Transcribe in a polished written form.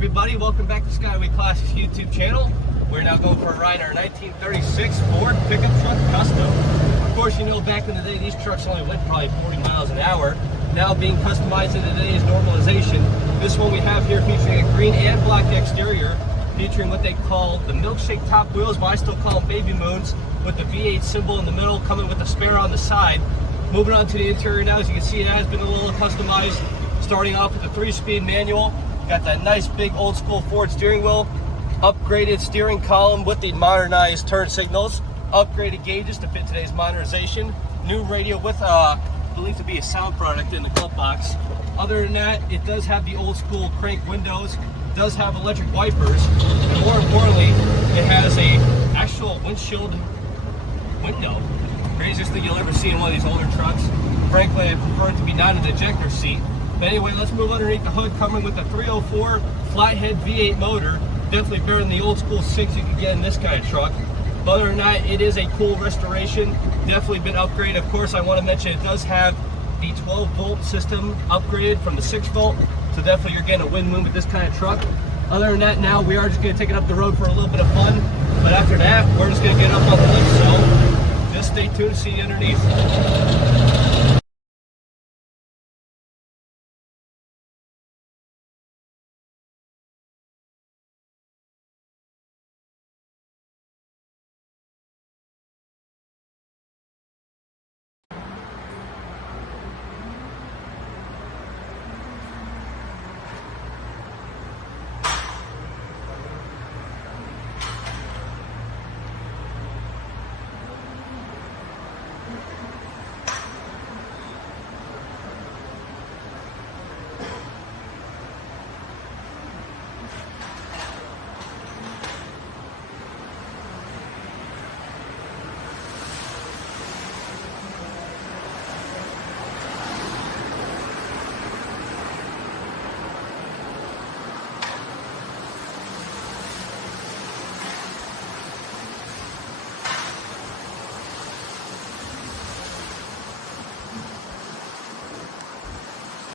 everybody, welcome back to Skyway Classics YouTube channel. We're now going for a ride in our 1936 Ford pickup truck custom. Of course, you know, back in the day these trucks only went probably 40 miles an hour. Now being customized in today's normalization, this one we have here featuring a green and black exterior, featuring what they call the milkshake top wheels, but I still call them baby moons, with the V8 symbol in the middle, coming with the spare on the side. Moving on to the interior now, as you can see, it has been a little customized, starting off with a 3-speed manual. Got that nice big old school Ford steering wheel, upgraded steering column with the modernized turn signals, upgraded gauges to fit today's modernization, new radio with believed to be a sound product in the glove box. Other than that, it does have the old school crank windows, does have electric wipers, and more importantly, it has a actual windshield window. Craziest thing you'll ever see in one of these older trucks. Frankly, I prefer it to be not an ejector seat. But anyway, let's move underneath the hood, coming with a 304 flathead V8 motor. Definitely better than the old school 6 you can get in this kind of truck. But other than that, it is a cool restoration. Definitely been upgraded. Of course, I want to mention it does have the 12-volt system upgraded from the 6-volt. So definitely you're getting a win-win with this kind of truck. Other than that, now we are just going to take it up the road for a little bit of fun. But after that, we're just going to get up on the lift. So just stay tuned to see you underneath.